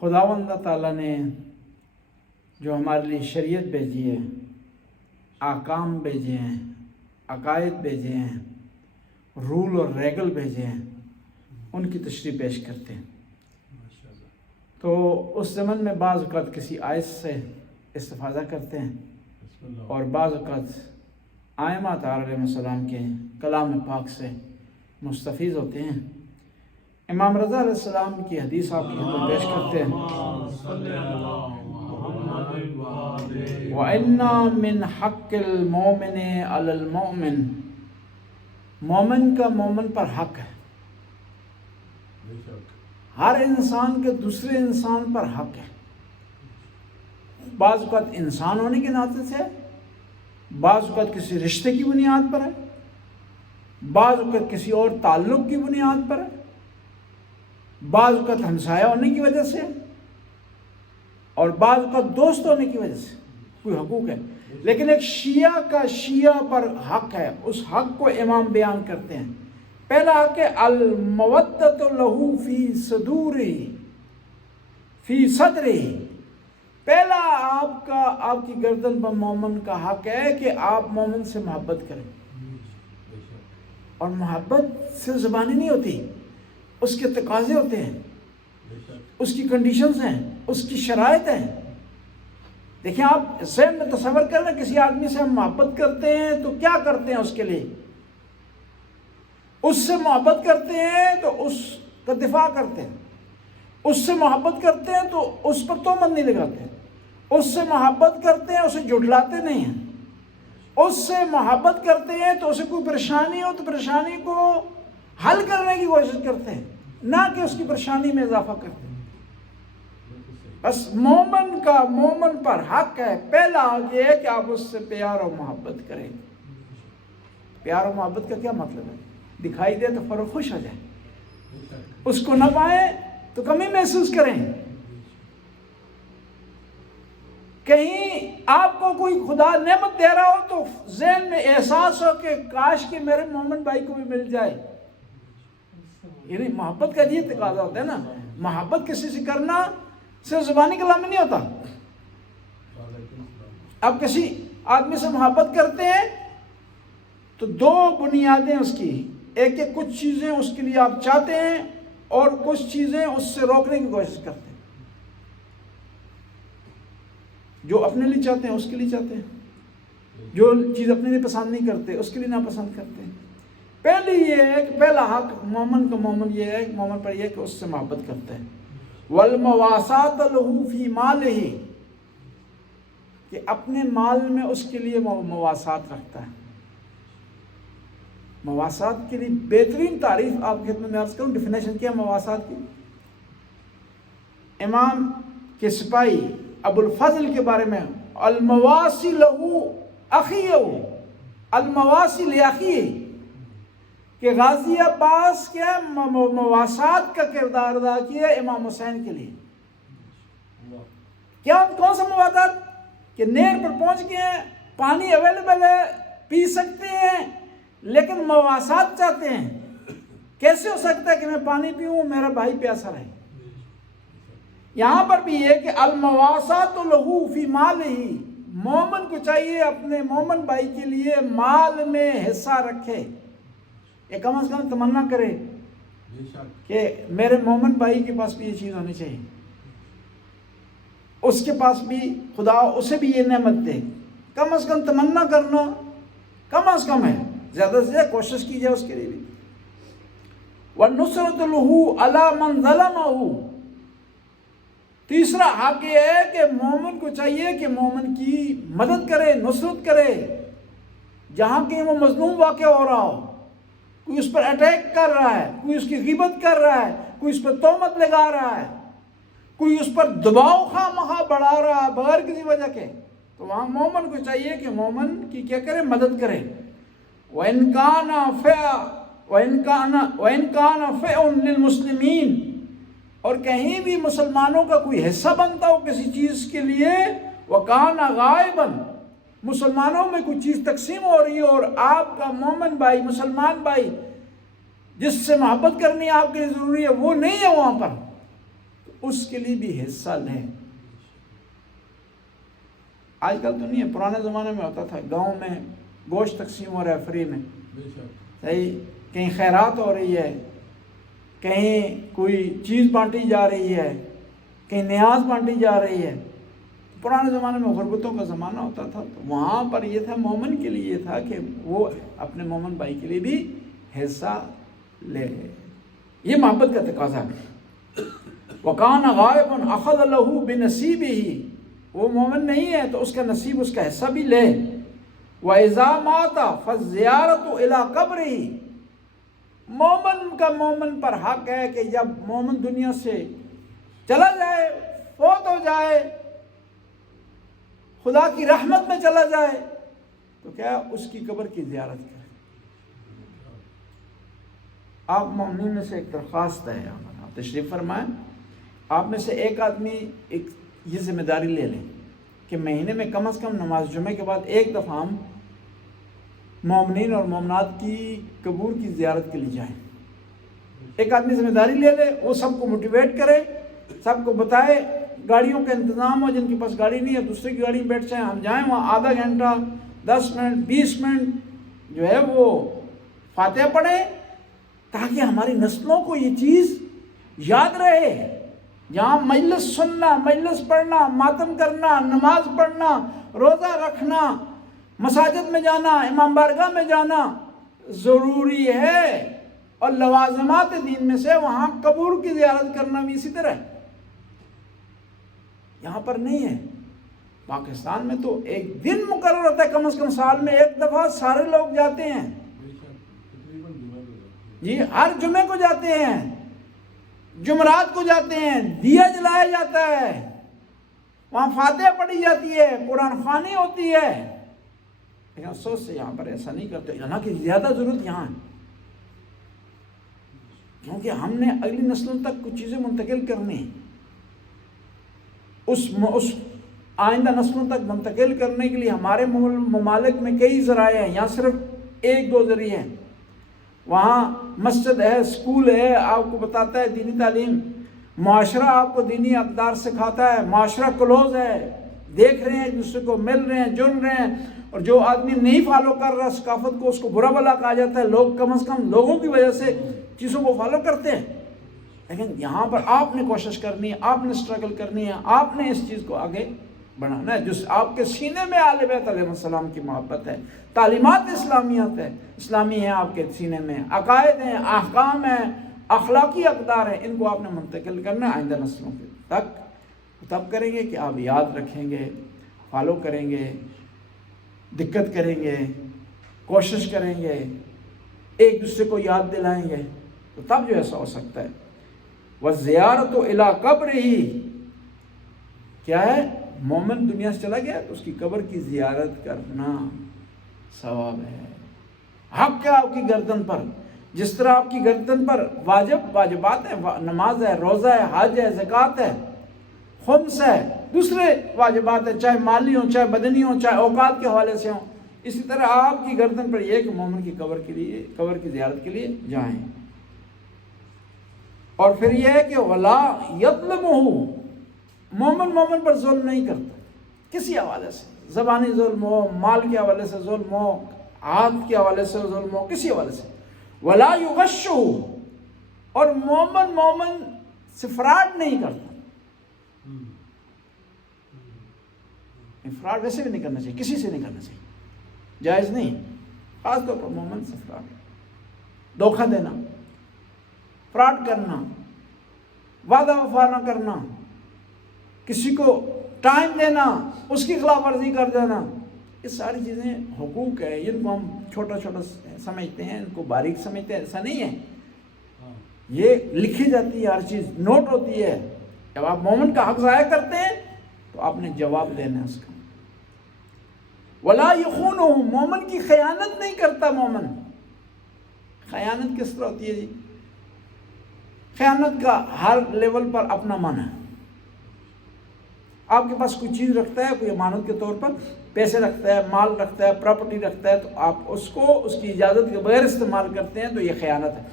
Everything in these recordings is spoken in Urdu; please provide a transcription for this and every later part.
خداوند تعالیٰ نے جو ہمارے لیے شریعت بھیجی ہے، احکام بھیجے ہیں، عقائد بھیجے ہیں، رول اور ریگل بھیجے ہیں، ان کی تشریح پیش کرتے ہیں۔ تو اس زمن میں بعض اوقات کسی آیت سے استفادہ کرتے ہیں اور بعض اوقات ائمہ علیہ السلام کے کلام پاک سے مستفیض ہوتے ہیں۔ امام رضا علیہ السلام کی حدیث آپ کی خدمت پیش کرتے ہیں، وَإِنَّ مِنْ حَقِّ الْمُؤْمِنِ عَلَى الْمُؤْمِنِ، مومن کا مومن پر حق ہے، ہر انسان کے دوسرے انسان پر حق ہے، بعض اوقات انسان ہونے کے ناطے سے، بعض اوقات کسی رشتے کی بنیاد پر ہے، بعض اوقات کسی اور تعلق کی بنیاد پر ہے، بعض اوقات ہمسایہ ہونے کی وجہ سے، اور بعض اوقات دوست ہونے کی وجہ سے کوئی حقوق ہے۔ لیکن ایک شیعہ کا شیعہ پر حق ہے، اس حق کو امام بیان کرتے ہیں۔ پہلا حق ہے المودۃ لہ فی صدورہ، فی صدرہ، پہلا آپ کی گردن پر مومن کا حق ہے کہ آپ مومن سے محبت کریں، اور محبت صرف زبانی نہیں ہوتی، اس کے تقاضے ہوتے ہیں، اس کی کنڈیشنز ہیں، اس کی شرائط ہیں۔ دیکھیں آپ ذہن میں تصور کریں، کسی آدمی سے ہم محبت کرتے ہیں تو کیا کرتے ہیں اس کے لیے؟ اس سے محبت کرتے ہیں تو اس کا دفاع کرتے ہیں، اس سے محبت کرتے ہیں تو اس پر تہمت نہیں لگاتے، اس سے محبت کرتے ہیں اسے جھٹلاتے نہیں ہیں، اس سے محبت کرتے ہیں تو اسے کوئی پریشانی ہو تو پریشانی کو حل کرنے کی کوشش کرتے ہیں، نہ کہ اس کی پریشانی میں اضافہ کرتے ہیں۔ بس مومن کا مومن پر حق ہے، پہلا یہ ہے کہ آپ اس سے پیار و محبت کریں۔ پیار و محبت کا کیا مطلب ہے؟ دکھائی دے تو فوراً خوش ہو جائیں، اس کو نہ پائیں تو کمی محسوس کریں، کہیں آپ کو کوئی خدا نعمت دے رہا ہو تو ذہن میں احساس ہو کہ کاش کہ میرے مومن بھائی کو بھی مل جائے۔ یعنی محبت کا یہ تقاضا ہوتا ہے نا، محبت کسی سے کرنا صرف زبانی کلام میں نہیں ہوتا۔ آپ کسی آدمی سے محبت کرتے ہیں تو دو بنیادیں اس کی، ایک کہ کچھ چیزیں اس کے لیے آپ چاہتے ہیں اور کچھ چیزیں اس سے روکنے کی کوشش کرتے ہیں۔ جو اپنے لیے چاہتے ہیں اس کے لیے چاہتے ہیں، جو چیز اپنے لیے پسند نہیں کرتے اس کے لیے ناپسند کرتے ہیں۔ پہلی یہ ہے کہ پہلا حق مومن کا مومن یہ ہے، مومن پر یہ ہے کہ اس سے محبت کرتا ہے۔ والمواساۃ لہ فی مالہ، کہ اپنے مال میں اس کے لیے مواسات رکھتا ہے۔ مواسات کے لیے بہترین تعریف آپ کی خدمت میں عرض کروں، ڈیفینیشن کیا مواسات کی؟ امام کے سپاہی ابو الفضل کے بارے میں، المواسی لہ اخیہ، المواسی لاخیہ، کہ غازی عباس کے مواسات کا کردار ادا کیا امام حسین کے لیے۔ کیا کون سا مواسات؟ کہ نہر پر پہنچ گئے ہیں، پانی اویلیبل ہے، پی سکتے ہیں، لیکن مواسات چاہتے ہیں۔ کیسے ہو سکتا ہے کہ میں پانی پیوں میرا بھائی پیاسا رہے؟ یہاں پر بھی یہ کہ المواساۃ لہ فی مالہ، مومن کو چاہیے اپنے مومن بھائی کے لیے مال میں حصہ رکھے، یہ کم از کم تمنا کرے کہ میرے مومن بھائی کے پاس بھی یہ چیز ہونی چاہیے، اس کے پاس بھی خدا اسے بھی یہ نعمت دے، کم از کم تمنا کرنا کم از کم ہے، زیادہ سے زیادہ کوشش کی جائے اس کے لیے بھی۔ وَالنُّصْرَةُ لَهُ عَلَى مَنْ ظَلَمَهُ، تیسرا حق یہ ہے کہ مومن کو چاہیے کہ مومن کی مدد کرے، نصرت کرے، جہاں کہیں وہ مظلوم واقع ہو رہا ہو، کوئی اس پر اٹیک کر رہا ہے، کوئی اس کی غیبت کر رہا ہے، کوئی اس پر تہمت لگا رہا ہے، کوئی اس پر دباؤ خواہ مخواہ بڑھا رہا ہے بغیر کسی وجہ کے، تو وہاں مومن کو چاہیے کہ مومن کی کیا کرے؟ مدد کرے۔ وَإِنْ كَانَ فِئٌ لِلْمُسْلِمِينَ، اور کہیں بھی مسلمانوں کا کوئی حصہ بنتا ہو کسی چیز کے لیے، وَكَانَ غَائِبًا، مسلمانوں میں کوئی چیز تقسیم ہو رہی ہے اور آپ کا مومن بھائی، مسلمان بھائی جس سے محبت کرنی آپ کے لیے ضروری ہے وہ نہیں ہے وہاں پر، اس کے لیے بھی حصہ لیں۔ آج کل تو نہیں ہے، پرانے زمانے میں ہوتا تھا، گاؤں میں گوشت تقسیم ہو رہا ہے فری میں، صحیح، کہیں خیرات ہو رہی ہے، کہیں کوئی چیز بانٹی جا رہی ہے، کہیں نیاز بانٹی جا رہی ہے۔ پرانے زمانے میں غربتوں کا زمانہ ہوتا تھا، تو وہاں پر یہ تھا، مومن کے لیے یہ تھا کہ وہ اپنے مومن بھائی کے لیے بھی حصہ لے۔ یہ محبت کا تقاضا ہے۔ وَكَانَ غَائِبٌ أَخَذَ لَهُ بِنَصِيبِهِ، وہ مومن نہیں ہے تو اس کا نصیب، اس کا حصہ بھی لے۔ وَإِذَا مَاتَ فَالزِّيَارَةُ إِلَىٰ قَبْرِهِ، مومن کا مومن پر حق ہے کہ جب مومن دنیا سے چلا جائے، فوت ہو جائے، خدا کی رحمت میں چلا جائے، تو کیا اس کی قبر کی زیارت کرے۔ آپ مومنین میں سے ایک درخواست ہے، آپ تشریف فرمائیں، آپ میں سے ایک آدمی ایک یہ ذمہ داری لے لیں کہ مہینے میں کم از کم نماز جمعہ کے بعد ایک دفعہ ہم مومنین اور مومنات کی قبور کی زیارت کے لیے جائیں۔ ایک آدمی ذمہ داری لے لے، وہ سب کو موٹیویٹ کرے، سب کو بتائے، گاڑیوں کا انتظام ہو، جن کے پاس گاڑی نہیں ہے دوسرے کی گاڑی میں بیٹھ جائیں، ہم جائیں وہاں، آدھا گھنٹہ 10 منٹ 20 منٹ جو ہے وہ فاتحہ پڑھیں، تاکہ ہماری نسلوں کو یہ چیز یاد رہے۔ جہاں مجلس سننا، مجلس پڑھنا، ماتم کرنا، نماز پڑھنا، روزہ رکھنا، مساجد میں جانا، امام بارگاہ میں جانا ضروری ہے، اور لوازمات دین میں سے وہاں قبور کی زیارت کرنا بھی اسی طرح ہے۔ یہاں پر نہیں ہے۔ پاکستان میں تو ایک دن مقرر ہوتا ہے، کم از کم سال میں ایک دفعہ سارے لوگ جاتے ہیں، جی ہر جمعے کو جاتے ہیں، جمعرات کو جاتے ہیں، دیا جلایا جاتا ہے، وہاں فاتحہ پڑھی جاتی ہے، قرآن خوانی ہوتی ہے، لیکن افسوس سے یہاں پر ایسا نہیں کرتے۔ حالانکہ زیادہ ضرورت یہاں ہے، کیونکہ ہم نے اگلی نسلوں تک کچھ چیزیں منتقل کرنی ہیں، اس آئندہ نسلوں تک منتقل کرنے کے لیے ہمارے ممالک میں کئی ذرائع ہیں، یہاں صرف 1-2 ذریعے ہیں۔ وہاں مسجد ہے، اسکول ہے، آپ کو بتاتا ہے دینی تعلیم، معاشرہ آپ کو دینی اقدار سکھاتا ہے، معاشرہ کلوز ہے، دیکھ رہے ہیں ایک دوسرے کو، مل رہے ہیں، جڑ رہے ہیں، اور جو آدمی نہیں فالو کر رہا ثقافت کو، اس کو برا بلا کہا جاتا ہے۔ لوگ کم از کم لوگوں کی وجہ سے چیزوں کو فالو کرتے ہیں، لیکن یہاں پر آپ نے کوشش کرنی ہے، آپ نے اسٹرگل کرنی ہے، آپ نے اس چیز کو آگے بڑھانا ہے۔ جس آپ کے سینے میں آل بیت علیہ السلام کی محبت ہے، تعلیمات اسلامیات ہے، اسلامی ہیں آپ کے سینے میں، عقائد ہیں، احکام ہیں، اخلاقی اقدار ہیں، ان کو آپ نے منتقل کرنا ہے آئندہ نسلوں کے تک۔ تب کریں گے کہ آپ یاد رکھیں گے، فالو کریں گے، دقت کریں گے، کوشش کریں گے، ایک دوسرے کو یاد دلائیں گے، تو تب جو ایسا ہو سکتا ہے۔ وَالزِّيَارَةُ إِلَىٰ قَبْرِهِ، کیا ہے؟ مومن دنیا سے چلا گیا تو اس کی قبر کی زیارت کرنا ثواب ہے، حق ہے آپ کی گردن پر۔ جس طرح آپ کی گردن پر واجبات ہیں، نماز ہے، روزہ ہے، حج ہے، زکوٰۃ ہے، خمس ہے، دوسرے واجبات ہیں، چاہے مالی ہوں، چاہے بدنی ہوں، چاہے اوقات کے حوالے سے ہوں، اسی طرح آپ کی گردن پر یہ ہے کہ مومن کی قبر کی زیارت کے لیے جائیں۔ اور پھر یہ ہے کہ وَلَا يَظْلِمُهُ، مومن پر ظلم نہیں کرتا، کسی حوالے سے، زبانی ظلم ہو، مال کے حوالے سے ظلم ہو، ہاتھ کے حوالے سے ظلم ہو، کسی حوالے سے۔ وَلَا يُغَشُّهُ، اور مومن سے فراڈ نہیں کرتا۔ فراڈ ویسے بھی نہیں کرنا چاہیے، کسی سے نہیں کرنا چاہیے، جائز نہیں، خاص طور پر مومن سے فراڈ، دھوکہ دینا، فراڈ کرنا، وعدہ وفا نہ کرنا، کسی کو ٹائم دینا، اس کی خلاف ورزی کر دینا، یہ ساری چیزیں حقوق ہے، ان کو ہم چھوٹا چھوٹا سمجھتے ہیں، ان کو باریک سمجھتے ہیں، ایسا نہیں ہے۔ یہ لکھی جاتی ہے، ہر چیز نوٹ ہوتی ہے۔ جب آپ مومن کا حق ضائع کرتے ہیں تو آپ نے جواب دینا ہے اس کا۔ وَلَا يَخُونُهُ، مومن کی خیانت نہیں کرتا۔ مومن خیانت کس طرح ہوتی ہے جی؟ خیانت کا ہر لیول پر اپنا معنی ہے۔ آپ کے پاس کوئی چیز رکھتا ہے، کوئی امانت کے طور پر پیسے رکھتا ہے، مال رکھتا ہے، پراپرٹی رکھتا ہے، تو آپ اس کو اس کی اجازت کے بغیر استعمال کرتے ہیں تو یہ خیانت ہے۔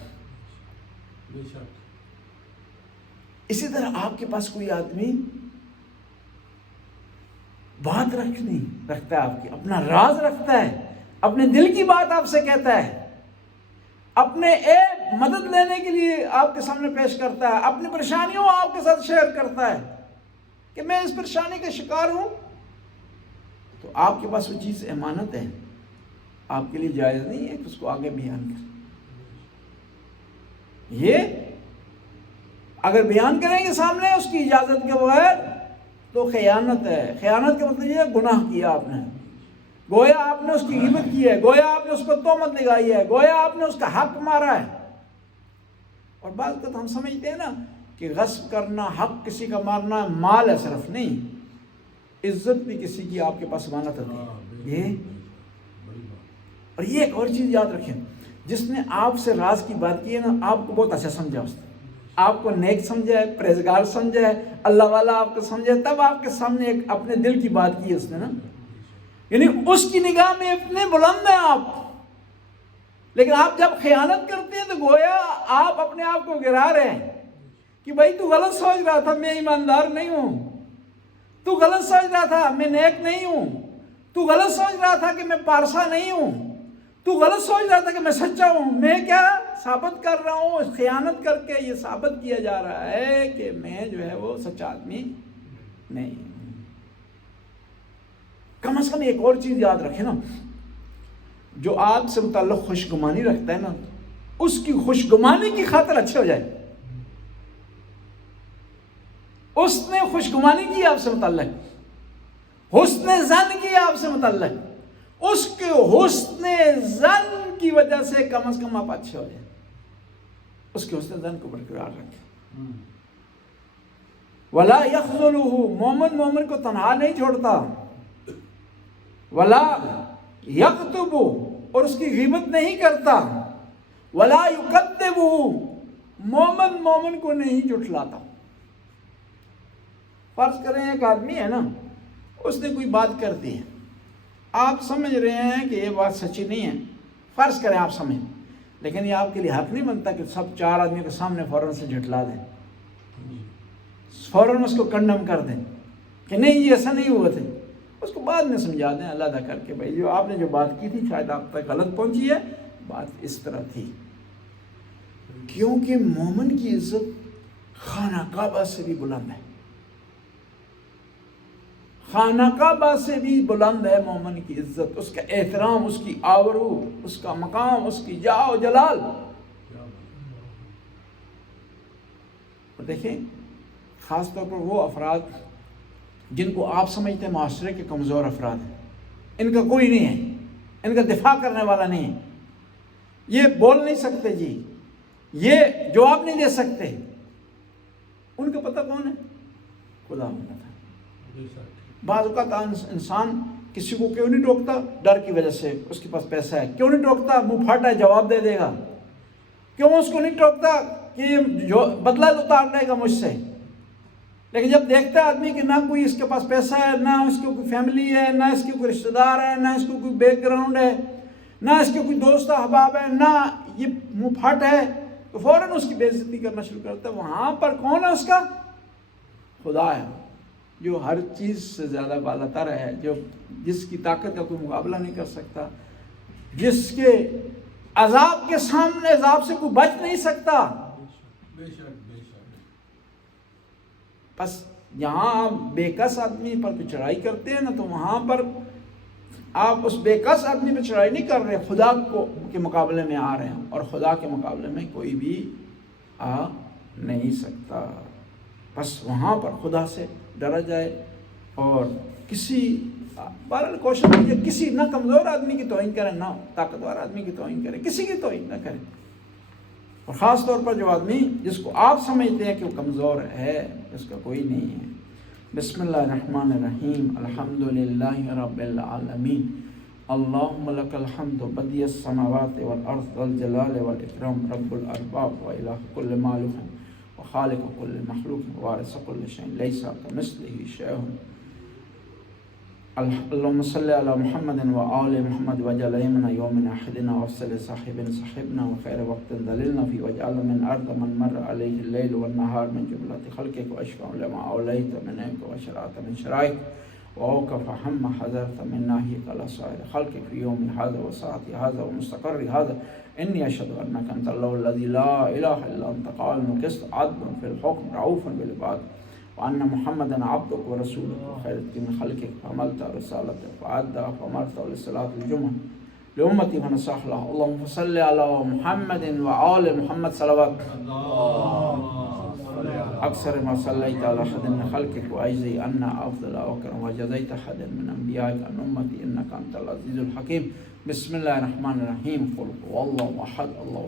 اسی طرح آپ کے پاس کوئی آدمی بات رکھتا ہے آپ کی، اپنا راز رکھتا ہے، اپنے دل کی بات آپ سے کہتا ہے، اپنے ایک مدد لینے کے لیے آپ کے سامنے پیش کرتا ہے، اپنی پریشانیوں آپ کے ساتھ شیئر کرتا ہے کہ میں اس پریشانی کا شکار ہوں، تو آپ کے پاس وہ چیز امانت ہے، آپ کے لیے جائز نہیں ہے کہ اس کو آگے بیان کریں۔ یہ اگر بیان کریں گے سامنے اس کی اجازت کے بغیر تو خیانت ہے۔ خیانت کا مطلب یہ ہے گناہ کیا آپ نے، گویا آپ نے اس کی غیبت کی ہے، گویا آپ نے اس کو تہمت لگائی ہے، گویا آپ نے اس کا حق مارا ہے۔ اور بعض اوقات ہم سمجھتے ہیں نا کہ غصب کرنا، حق کسی کا مارنا مال ہے صرف نہیں، عزت بھی کسی کی آپ کے پاس امانت ہوتی ہے۔ اور یہ ایک اور چیز یاد رکھیں، جس نے آپ سے راز کی بات کی ہے نا، آپ کو بہت اچھا سمجھا اس نے، آپ کو نیک سمجھا ہے، پرہیزگار سمجھا ہے، اللہ والا آپ کو سمجھا ہے، تب آپ کے سامنے ایک اپنے دل کی بات کی ہے اس نے نا، یعنی اس کی نگاہ میں اتنے بلند ہیں آپ، لیکن آپ جب خیانت کرتے ہیں تو گویا آپ اپنے آپ کو گرا رہے ہیں کہ بھائی تو غلط سوچ رہا تھا میں ایماندار نہیں ہوں، تو غلط سوچ رہا تھا میں نیک نہیں ہوں، تو غلط سوچ رہا تھا کہ میں پارسا نہیں ہوں، تو غلط سوچ رہا تھا کہ میں سچا ہوں۔ میں کیا ثابت کر رہا ہوں، خیانت کر کے یہ ثابت کیا جا رہا ہے کہ میں جو ہے وہ سچا آدمی نہیں ہوں۔ کم از کم ایک اور چیز یاد رکھیں نا، جو آپ سے متعلق خوش گمانی رکھتا ہے نا، اس کی خوش گمانی کی خاطر اچھے ہو جائے۔ اس نے خوش گمانی کی آپ سے متعلق، حسن ظن کی آپ سے متعلق، اس کے حسن ظن کی وجہ سے کم از کم آپ اچھے ہو جائیں، اس کے حسن ظن کو برقرار رکھیں۔ وَلَا يَخْذُلُهُ، مومن کو تنہا نہیں چھوڑتا، وَلَا يَكْتُبُ، اور اس کی غیبت نہیں کرتا، وَلَا يُكَذِّبُهُ، مومن کو نہیں جھٹلاتا۔ فرض کریں ایک آدمی ہے نا، اس نے کوئی بات کر دی ہے، آپ سمجھ رہے ہیں کہ یہ بات سچی نہیں ہے، فرض کریں آپ سمجھ، لیکن یہ آپ کے لیے حق نہیں بنتا کہ سب چار آدمیوں کے سامنے فوراً سے جھٹلا دیں، فوراً اس کو کنڈم کر دیں کہ نہیں یہ ایسا نہیں ہوا تھا۔ اس کو بعد میں سمجھا دیں علیحدہ کر کے، بھائی جو آپ نے جو بات کی تھی شاید آپ تک غلط پہنچی ہے، بات اس طرح تھی۔ کیونکہ مومن کی عزت خانہ کعبہ سے بھی بلند ہے، خانہ کعبہ سے بھی بلند ہے مومن کی عزت، اس کا احترام، اس کی آبرو، اس کا مقام، اس کی جاہ و جلال۔ اور دیکھیں خاص طور پر وہ افراد جن کو آپ سمجھتے ہیں معاشرے کے کمزور افراد ہیں، ان کا کوئی نہیں ہے، ان کا دفاع کرنے والا نہیں ہے، یہ بول نہیں سکتے جی، یہ جواب نہیں دے سکتے، ان کا پتہ کون ہے؟ خدا ہونا تھا۔ بعض اوقات انسان کسی کو کیوں نہیں ٹوکتا؟ ڈر کی وجہ سے، اس کے پاس پیسہ ہے، کیوں نہیں ٹوکتا؟ منہ پھاٹا ہے، جواب دے دے گا۔ کیوں اس کو نہیں ٹوکتا؟ کہ جو بدلہ اتار لے گا مجھ سے۔ لیکن جب دیکھتا ہے آدمی کہ نہ کوئی اس کے پاس پیسہ ہے، نہ اس کی کوئی فیملی ہے، نہ اس کے کوئی رشتہ دار ہے، نہ اس کو کوئی بیک گراؤنڈ ہے، نہ اس کے کوئی دوست احباب ہے، نہ یہ منہ پھٹ ہے، تو فوراً اس کی بے عزتی کرنا شروع کرتا ہے۔ وہاں پر کون ہے اس کا؟ خدا ہے، جو ہر چیز سے زیادہ بالا تر ہے، جو جس کی طاقت کا کوئی مقابلہ نہیں کر سکتا، جس کے عذاب کے سامنے عذاب سے کوئی بچ نہیں سکتا۔ بس یہاں آپ بے کس آدمی پر چڑھائی کرتے ہیں نا، تو وہاں پر آپ اس بے کس آدمی پہ چڑھائی نہیں کر رہے، خدا کے مقابلے میں آ رہے ہیں، اور خدا کے مقابلے میں کوئی بھی آ نہیں سکتا۔ بس وہاں پر خدا سے ڈرا جائے، اور کسی بہرحال کوشش کیجیے کسی نہ کمزور آدمی کی توہین کریں، نہ طاقتور آدمی کی توہین کریں، کسی کی توہین نہ کریں، اور خاص طور پر جو آدمی جس کو آپ سمجھتے ہیں کہ وہ کمزور ہے، اس کا کوئی نہیں ہے۔ بسم اللہ الرحمن الرحیم، الحمدللہ رب العالمین، اللہم لک الحمد بدیع السماوات والارض والجلال والاکرام، رب الارباب والہ کل مالک وخالق کل مخلوق وارث کل شیء لیس کمثلہ شیء اللهم صل على محمد وآل محمد واجعل أيمن يومنا أحدنا وأفضل صاحبنا وخير وقت دللنا فيه واجعل من أرض من مر عليه الليل والنهار من جملة خلقك وأشفع لما أوليت من علمك وشرعت من شرائك وأوقف هم حذرت من ناهيك على سائر خلقك في يوم هذا وساعة هذا ومستقر هذا إني أشهد أنك أنت الله الذي لا إله إلا أنت قائم قسط عدل في الحكم رؤوف بالعباد وأن محمدا عبدك ورسولك وخيرك من خلقك فعملت رسالتك فأدى فأمرت لصلاة الجمعة لأمتي فنصح له اللهم صل على محمد وآل محمد صلوات أكثر ما صليت على أحد من خلقك وأجزي أن أفضل وأكرم وجزيت أحد من أنبيائك عن أمتي إنك أنت العزيز الحكيم. بسم الله الرحمن الرحيم. قل هو الله أحد الله